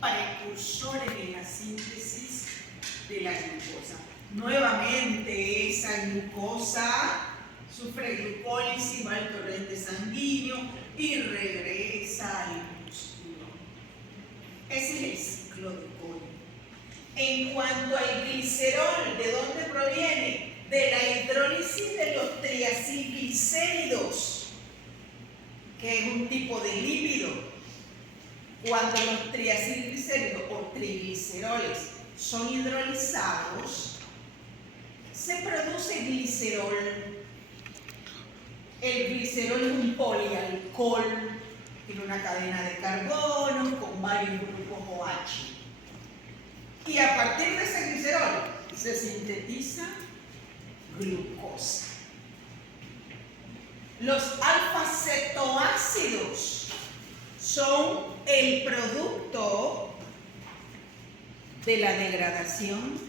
precursores en la síntesis de la glucosa. Nuevamente, esa glucosa sufre glucólisis, va al torrente sanguíneo y regresa al músculo. Ese es el ciclo de Cori. En cuanto al glicerol, ¿de dónde proviene? De la hidrólisis de los triacilglicéridos, que es un tipo de lípido. Cuando los triacilglicéridos o trigliceroles son hidrolizados, se produce glicerol. El glicerol es un polialcohol, tiene una cadena de carbono con varios grupos OH. Y a partir de ese glicerol se sintetiza glucosa. Los alfa-cetoácidos son el producto de la degradación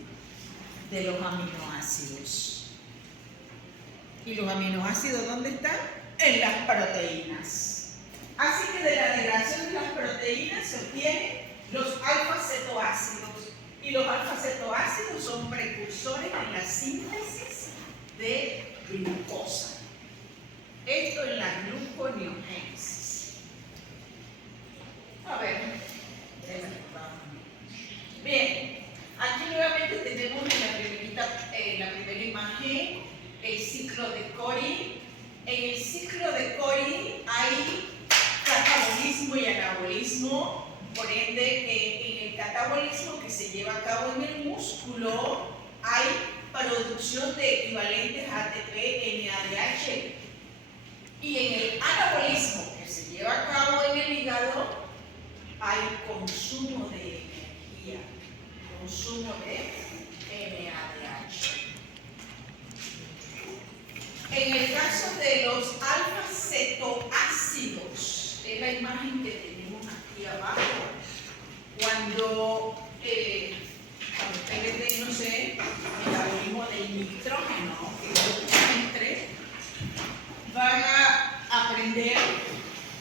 de los aminoácidos. ¿Y los aminoácidos dónde están? En las proteínas. Así que de la degradación de las proteínas se obtienen los alfa-cetoácidos. Y los alfa-cetoácidos son precursores en la síntesis de glucosa. Esto es la gluconeogénesis. A ver. Bien, aquí nuevamente tenemos en la primera imagen el ciclo de Cori. En el ciclo de Cori hay catabolismo y anabolismo. Por ende, en el catabolismo que se lleva a cabo en el músculo hay producción de equivalentes ATP, NADH. Y en el anabolismo que se lleva a cabo en el hígado hay consumo de energía, consumo de NADH. En el caso de los alfa-cetoácidos, es la imagen que tenemos aquí abajo. Cuando ustedes ven, no sé, metabolismo del nitrógeno, que es el terrestre, van a aprender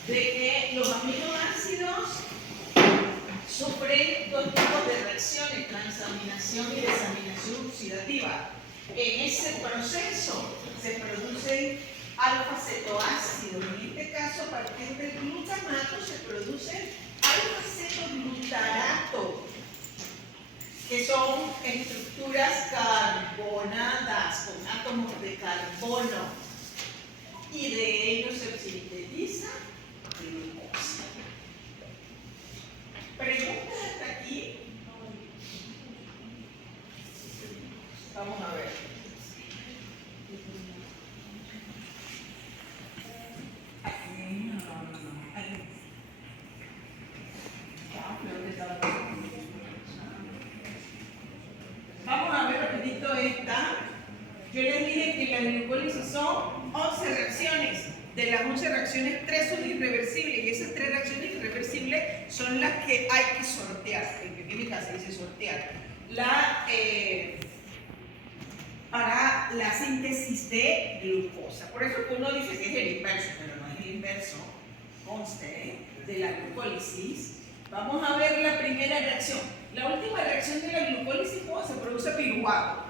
de que los aminoácidos sufren dos tipos de reacciones, transaminación y desaminación oxidativa. En ese proceso se producen alfa-cetoácidos. En este caso, a partir del glutamato se produce alfa-cetoglutarato, que son estructuras carbonadas con átomos de carbono, y de ellos se sintetiza glucosa. ¿Preguntas hasta aquí? Vamos a ver. Vamos a ver rapidito esta. Yo les dije que la glucólisis son 11 reacciones. De las 11 reacciones, 3 son irreversibles, y esas 3 reacciones irreversibles son las que hay que sortear. En química se dice sortear. Para la síntesis de glucosa. Por eso uno dice que es el inverso, pero no es el inverso, conste, de la glucólisis. Vamos a ver la primera reacción. La última reacción de la glucólisis, ¿cómo se produce piruvato?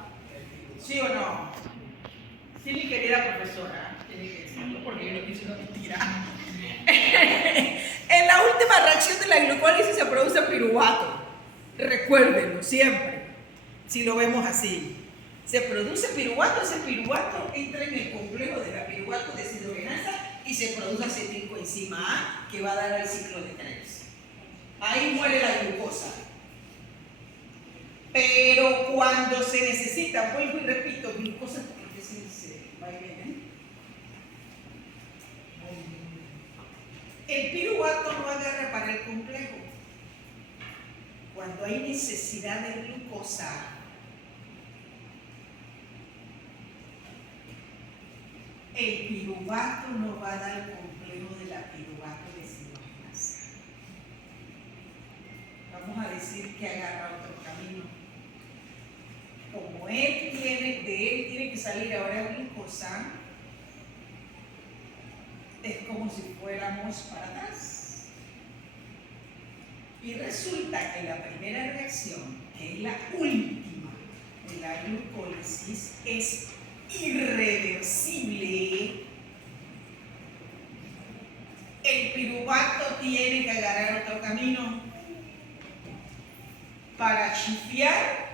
¿Sí o no? Sí, mi querida profesora, tiene que decirlo porque yo no estoy diciendo mentira. En la última reacción de la glucólisis se produce piruvato. Recuérdenlo siempre, si lo vemos así. Se produce piruvato, ese piruvato entra en el complejo de la piruvato deshidrogenasa y se produce acetilcoenzima A, que va a dar al ciclo de Krebs. Ahí muere la glucosa. Pero cuando se necesita, vuelvo y repito, glucosa, porque se va y viene. El piruvato no agarra para el complejo. Cuando hay necesidad de glucosa, el piruvato no va a dar el complejo de la piruvato deshidrogenasa. Vamos a decir que agarra otro camino. Como de él tiene que salir ahora glucosa, es como si fuéramos para atrás. Y Y resulta que la primera reacción, que es la última de la glucólisis, es irreversible. El piruvato tiene que agarrar otro camino para chifiar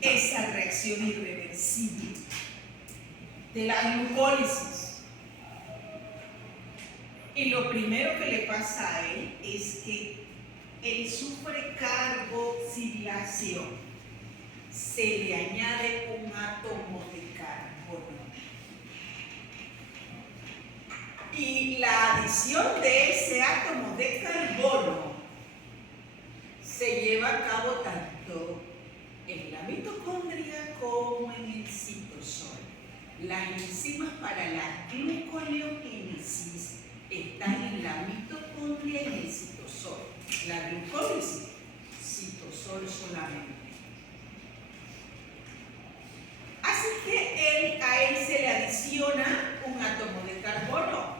esa reacción irreversible de la glucólisis. Y lo primero que le pasa a él es que él sufre carboxilación. Se le añade un átomo de carbono. Y la adición de ese átomo de carbono se lleva a cabo tanto en la mitocondria como en el citosol. Las enzimas para la gluconeogénesis están en la mitocondria y en el citosol. La glucólisis, citosol solamente. Así que a él se le adiciona un átomo de carbono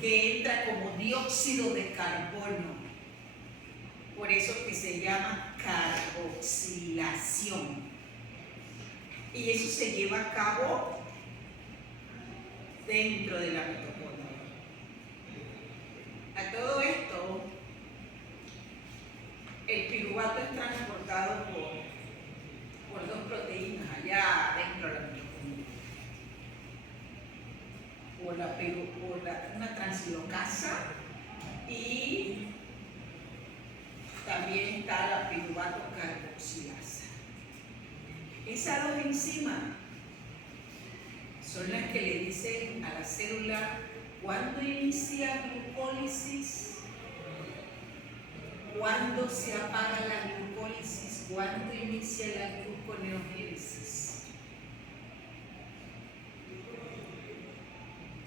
que entra como dióxido de carbono. Por eso que se llama carboxilación. Y eso se lleva a cabo dentro de la mitocondria. A todo esto, el piruvato es transportado por dos proteínas allá dentro de la mitocondria. Por una translocasa y también está la piruvato carboxilasa. Esas dos enzimas son las que le dicen a la célula cuándo inicia glucólisis, cuándo se apaga la glucólisis, cuándo inicia la gluconeogénesis.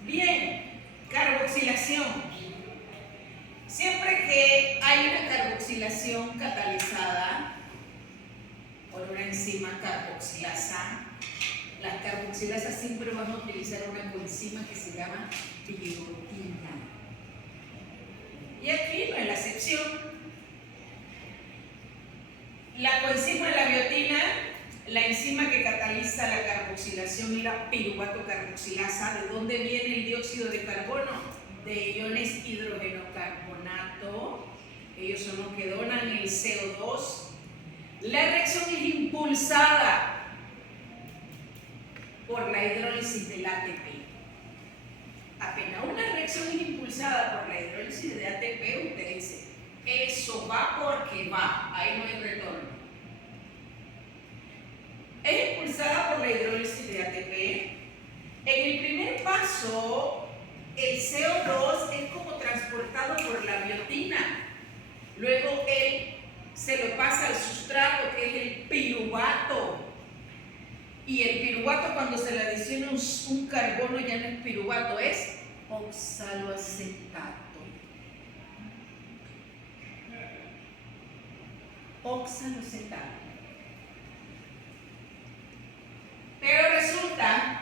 Bien, carboxilación. Siempre que hay una carboxilación catalizada por una enzima carboxilasa, las carboxilasas siempre van a utilizar una coenzima que se llama biotina. Y aquí no es la excepción. La coenzima de la biotina, la enzima que cataliza la carboxilación y la piruvato carboxilasa, ¿de dónde viene el dióxido de carbono? De iones hidrogenocarbonato. Ellos son los que donan el CO2. La reacción es impulsada por la hidrólisis del ATP. Apenas una reacción es impulsada por la hidrólisis de ATP, usted dice, eso va porque va, ahí no hay retorno. Es impulsada por la hidrólisis de ATP. En el primer paso, el CO2 es como transportado por la biotina. Luego él se lo pasa al sustrato, que es el piruvato. Y el piruvato, cuando se le adiciona un carbono, ya no es piruvato, es oxaloacetato. Oxaloacetato. Pero resulta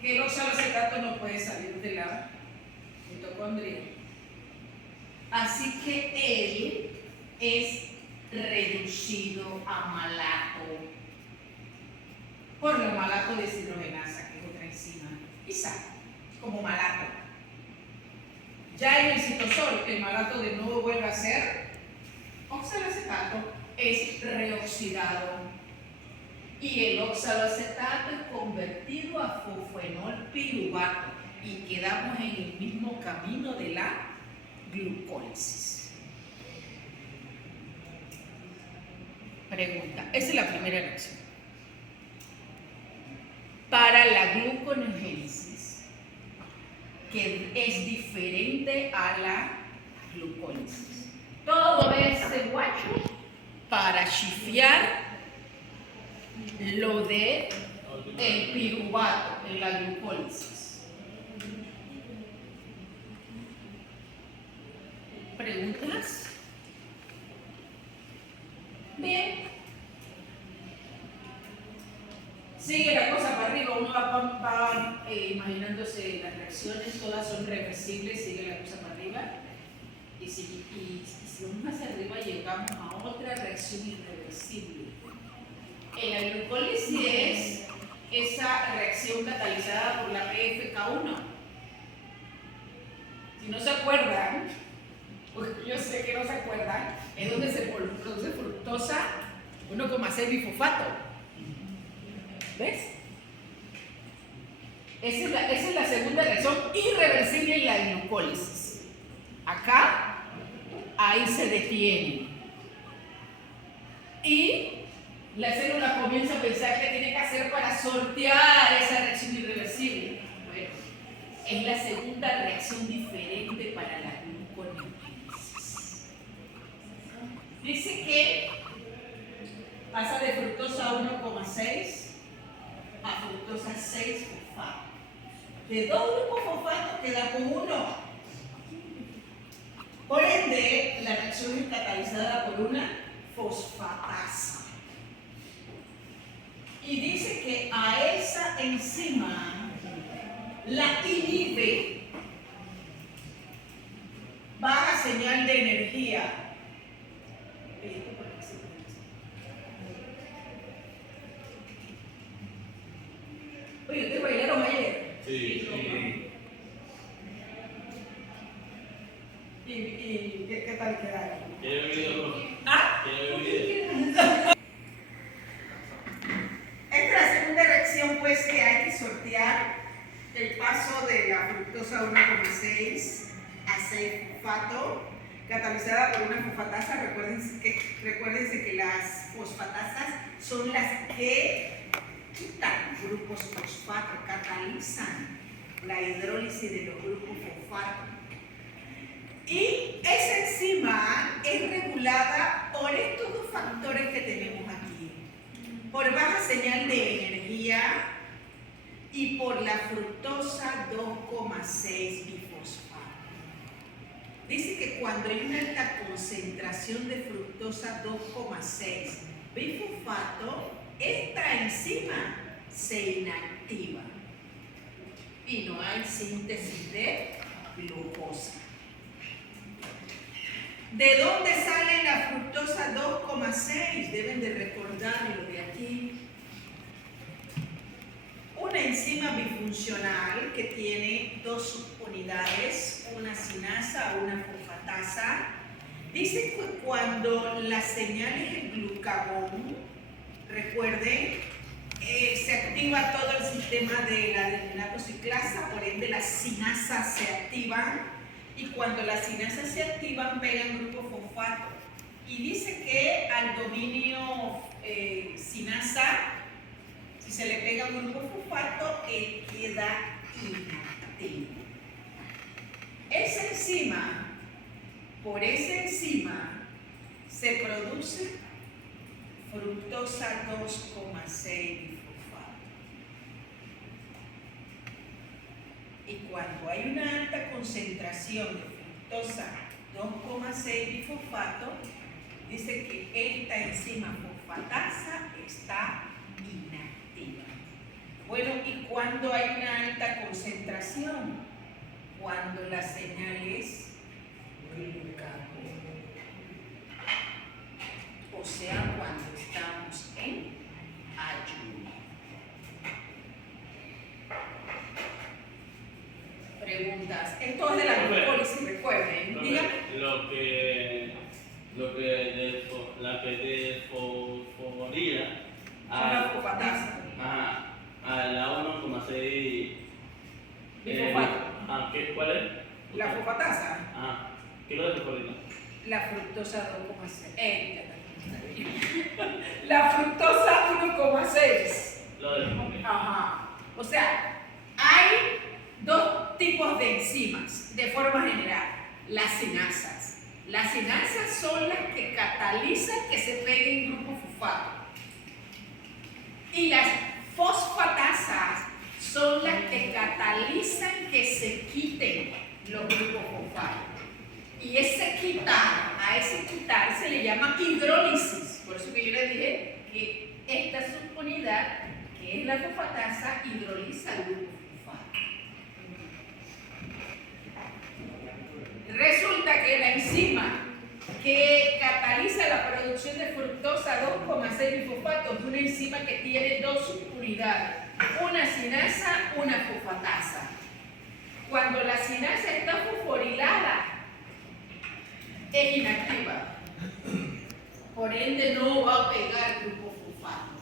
que el oxaloacetato no puede salir de la mitocondria. Así que él es reducido a malato por la malato deshidrogenasa, que es otra enzima, y sale como malato. Ya en el citosol, el malato de nuevo vuelve a ser oxaloacetato, es reoxidado. Y el oxaloacetato es convertido a fosfenol piruvato y quedamos en el mismo camino de la glucólisis. Pregunta, esa es la primera reacción. Para la gluconeogénesis, que es diferente a la glucólisis. Todo este guacho para chifiar lo de el piruvato en la glucólisis. ¿Preguntas? Bien. Sigue la cosa para arriba, uno va imaginándose las reacciones, todas son reversibles, sigue la cosa para arriba. Y si vamos hacia arriba, llegamos a otra reacción irreversible. En la glucólisis es esa reacción catalizada por la PFK1. Si no se acuerdan, porque yo sé que no se acuerdan, es donde se produce fructosa 1,6 bifosfato. ¿Ves? Esa es la segunda reacción irreversible en la glucólisis. Acá, ahí se detiene. Y la célula comienza a pensar qué tiene que hacer para sortear esa reacción irreversible. Bueno, es la segunda reacción diferente para la gluconeogénesis. Dice que pasa de fructosa 1,6 a fructosa 6 fosfato. De 2 grupos fosfatos queda con 1. Por ende, la reacción es catalizada por una fosfatasa. Y dice que a esa enzima la inhibe baja señal de energía. Oye, ¿ustedes bailaron ayer? Sí. ¿Y qué tal quedaron? ¿Quiere ver video? ¿Ah? ¿Quiere ver video? Esta es la segunda reacción, pues, que hay que sortear el paso de la fructosa 1,6 a 6 fosfato, catalizada por una fosfatasa. Recuérdense que las fosfatasas son las que quitan grupos fosfato, catalizan la hidrólisis de los grupos fosfato. Y esa enzima es regulada por estos dos factores que tenemos aquí, por baja señal de energía y por la fructosa 2,6 bifosfato. Dice que cuando hay una alta concentración de fructosa 2,6 bifosfato, esta enzima se inactiva y no hay síntesis de glucosa. ¿De dónde sale la fructosa 2,6? Deben de recordarlo de aquí. Una enzima bifuncional que tiene dos subunidades, una sinasa o una fosfatasa. Dice que cuando la señal es el glucagón, recuerden, se activa todo el sistema de la adenylato ciclasa, por ende las sinasas se activan. Y cuando las sinasas se activan, pegan grupos fosfato. Y dice que al dominio sinasa, si se le pega un grupo fosfato, él queda inactivo. Esa enzima, por esa enzima, se produce fructosa 2,6 bifosfato. Y cuando hay una alta concentración de fructosa 2,6 bifosfato, dice que esta enzima fosfatasa está inactiva. Bueno, ¿y cuando hay una alta concentración? Cuando la señal es glucagón. O sea, cuando estamos en ayuno. Preguntas. Esto es de la glucólisis, recuerden. Dígame. La que desfosforila Una fosfatasa. a la 1,6 Bifosfato. ¿Cuál es? La fosfatasa. ¿Qué es lo de desfosforila? La fructosa 2,6. La fructosa 1,6. Lo de Ajá. O sea, hay dos tipos de enzimas de forma general. Las sinasas. Las sinasas son las que catalizan que se peguen grupos fosfato. Y las fosfatasas son las que catalizan que se quiten los grupos fosfato. Y a ese quitar se le llama hidrólisis. Por eso que yo les dije que esta subunidad, que es la fosfatasa, hidroliza el grupo fosfato. Resulta que la enzima que cataliza la producción de fructosa 2,6 bifosfato es una enzima que tiene dos subunidades, una sinasa, una fosfatasa. Cuando la sinasa está fosforilada, es inactiva. Por ende, no va a pegar grupo fosfato.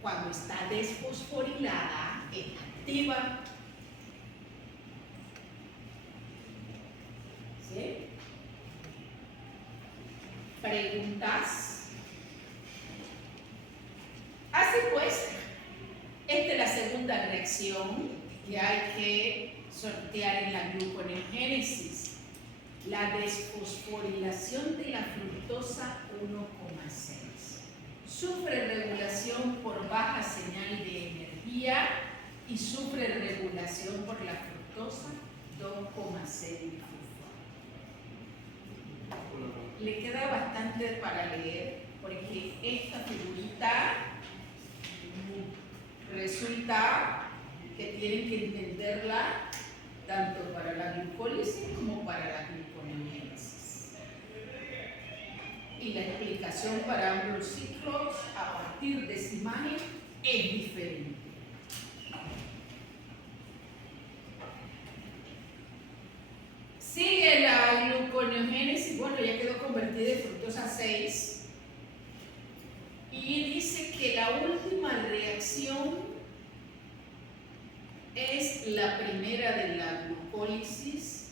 Cuando está desfosforilada, es activa. ¿Sí? ¿Preguntas? Así pues, esta es la segunda reacción que hay que sortear en la gluconeogénesis. La desfosforilación de la fructosa 1,6. Sufre regulación por baja señal de energía y sufre regulación por la fructosa 2,6 bifosfato. Le queda bastante para leer porque esta figurita resulta que tienen que entenderla tanto para la glucólisis como para la gluconeogénesis. Y la explicación para ambos ciclos a partir de esa imagen es diferente. Sigue la gluconeogénesis, bueno, ya quedó convertida en fructosa 6. Y dice que la última reacción es la primera de la glucólisis.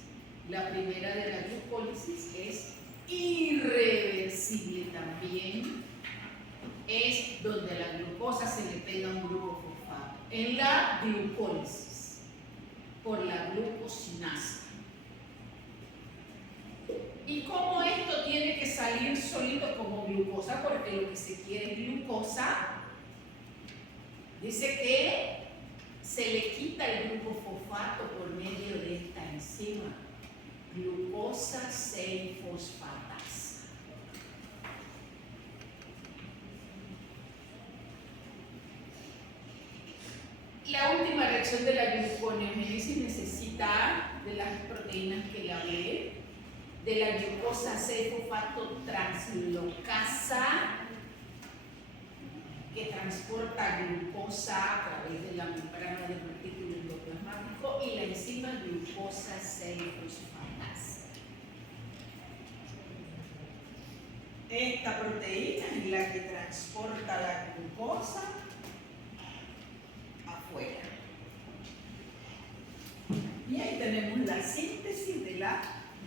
La primera de la glucólisis es irreversible también. Es donde a la glucosa se le pega un grupo fosfato. En la glucólisis, por la glucosinasa. ¿Y cómo esto tiene que salir solito como glucosa? Porque lo que se quiere es glucosa. Dice que se le quita el grupo fosfato por medio de esta enzima, glucosa 6-fosfatasa. La última reacción de la gluconeogénesis necesita de las proteínas que le hablé, de la glucosa 6-fosfato translocasa, que transporta glucosa a través de la membrana del retículo endoplasmático, y la enzima glucosa 6-fosfatasa. Esta proteína es la que transporta la glucosa afuera. Y ahí tenemos la síntesis de la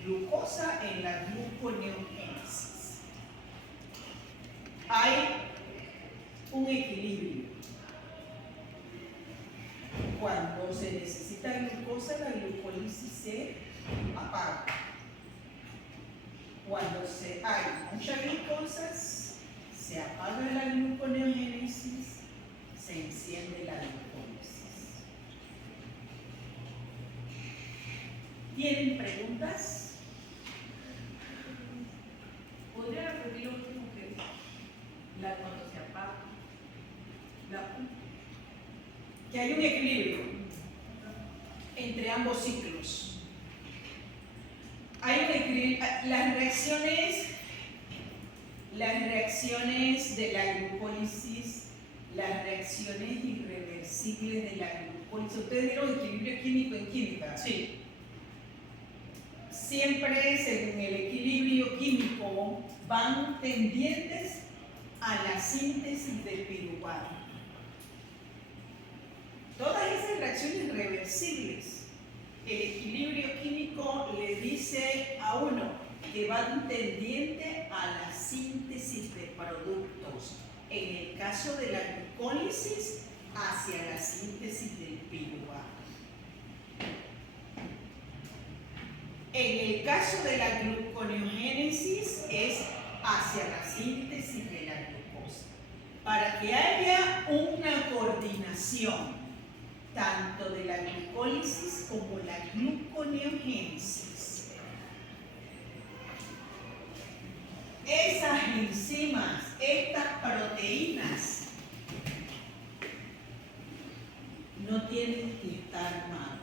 glucosa en la gluconeogénesis. Hay un equilibrio. Cuando se necesita glucosa, la glucólisis se apaga. Cuando hay mucha glucosa, se apaga la gluconeogénesis, se enciende la glucólisis. ¿Tienen preguntas? ¿Podría repetir lo último que cuando se apaga? Que hay un equilibrio entre ambos ciclos. Hay un equilibrio. Las reacciones de la glucólisis, las reacciones irreversibles de la glucólisis. ¿Ustedes vieron equilibrio químico en química? Sí. Siempre, según el equilibrio químico, van tendientes a la síntesis del piruvato. Todas esas reacciones reversibles, el equilibrio químico le dice a uno que van tendiente a la síntesis de productos. En el caso de la glucólisis, hacia la síntesis del piruvato. En el caso de la gluconeogénesis, es hacia la síntesis de la glucosa. Para que haya una coordinación tanto de la glucólisis como la gluconeogénesis, esas enzimas, estas proteínas, no tienen que estar mal.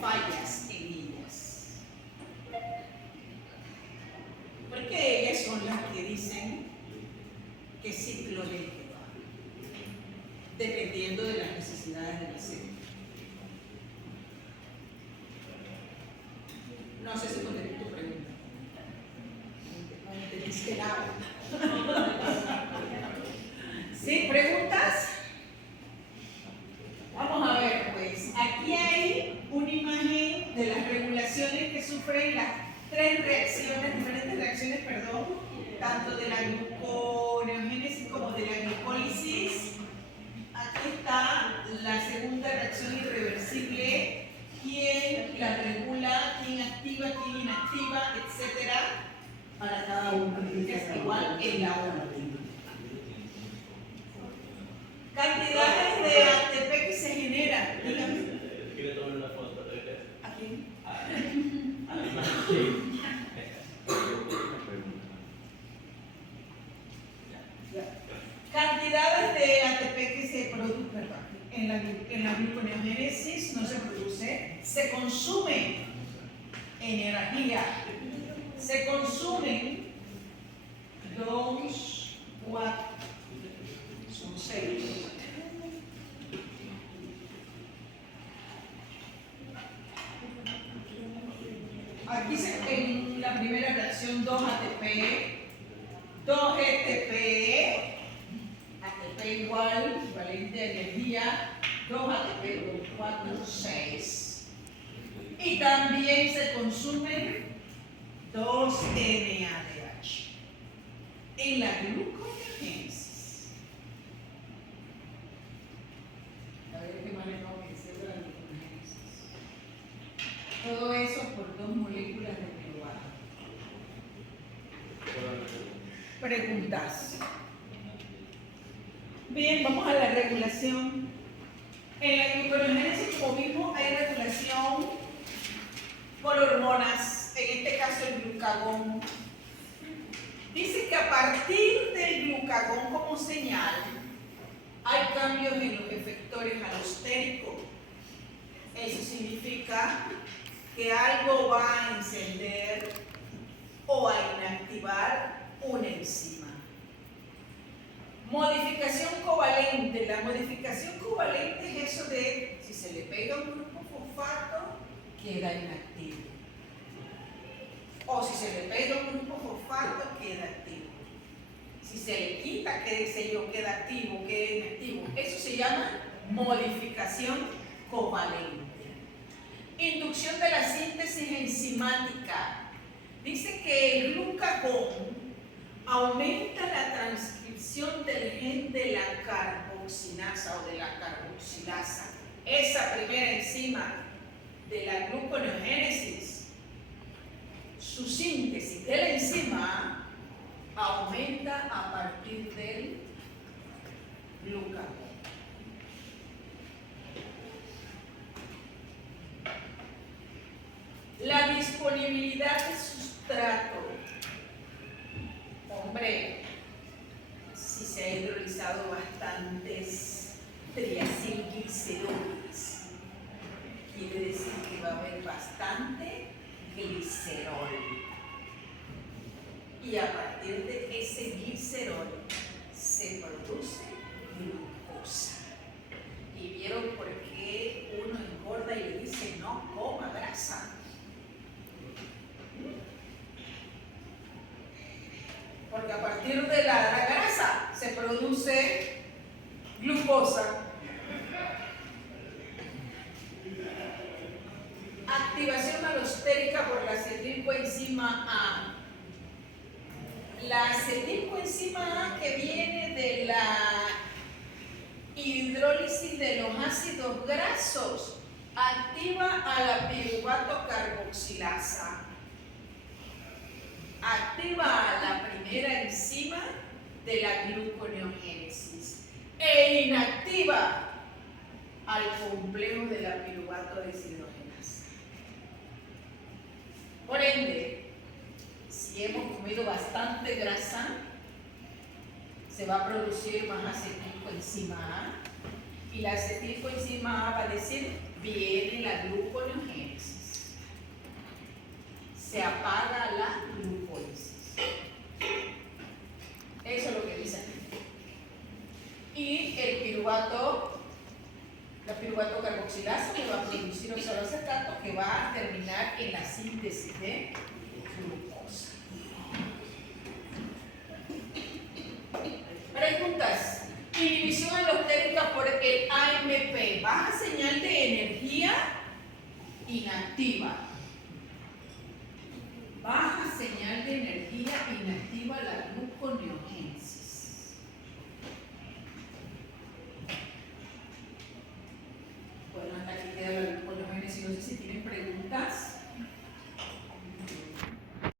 fallas en ellas. Porque ellas son las que dicen qué ciclo de que va, dependiendo de las necesidades de la célula. No sé si contesté tu pregunta. No entendiste nada. ¿Sí? ¿Preguntas? Vamos a ver, pues. Aquí hay una imagen de las regulaciones que sufren las diferentes reacciones, tanto de la gluconeogénesis como de la glucólisis. Aquí está la segunda reacción irreversible. ¿Quién la regula? ¿Quién activa? ¿Quién inactiva? Etcétera. Para cada uno. Es igual en la 1. Cantidades de ATP que se generan. Dígame. Quiere tomar una foto. ¿A quién? Cantidades de ATP que se producen, perdón, en la gluconeogénesis no se produce, se consume energía. Se consumen 2, 4, son 6. Aquí en la primera reacción 2 ATP, 2 GTP, ATP igual, equivalente a energía, 2 ATP, 4, 6. Y también se consumen 2 NADH. En la gluconeogénesis. A ver qué más le tengo que decir de la gluconeogénesis. Todo eso por 2 moléculas de piruvato. Preguntas. Bien, vamos a la regulación. En la gluconeogénesis, como vimos, hay regulación por hormonas, en este caso el glucagón. Dice que a partir del glucagón como señal, hay cambios en los efectores alostéricos. Eso significa que algo va a encender o a inactivar una enzima. Modificación covalente. La modificación covalente es eso de si se le pega un grupo fosfato, queda inactivo. O si se le pega un grupo fosfato, queda activo. Si se le quita, queda activo, queda inactivo. Eso se llama modificación covalente. Inducción de la síntesis enzimática. Dice que el glucagón aumenta la transcripción del gen de la carboxilasa o de la carboxilasa. Esa primera enzima de la gluconeogénesis, su síntesis de la enzima aumenta a partir del glucagón. La disponibilidad de sustrato. Hombre, si se ha hidrolizado bastantes triacilgliceroles, quiere decir que va a haber bastante glicerol. Y a partir de ese glicerol se produce glucosa. ¿Y vieron por qué uno engorda y le dice no coma grasa? Porque a partir de la grasa se produce glucosa. Activación alostérica por la acetilcoenzima A. La acetilcoenzima A, que viene de la hidrólisis de los ácidos grasos, activa a la piruvato carboxilasa. Activa a la primera enzima de la gluconeogénesis e inactiva al complejo de la piruvato deshidrogenasa. Por ende, si hemos comido bastante grasa, se va a producir más acetilcoenzima A, y la acetilcoenzima A va a decir, viene la gluconeogénesis. se apaga la glucólisis. Eso es lo que dice aquí. Y el piruvato, la piruvato carboxilasa me va a producir oxaloacetato que va a terminar en la síntesis de glucosa. Preguntas. Inhibición alostérica por el AMP. Baja señal de energía inactiva.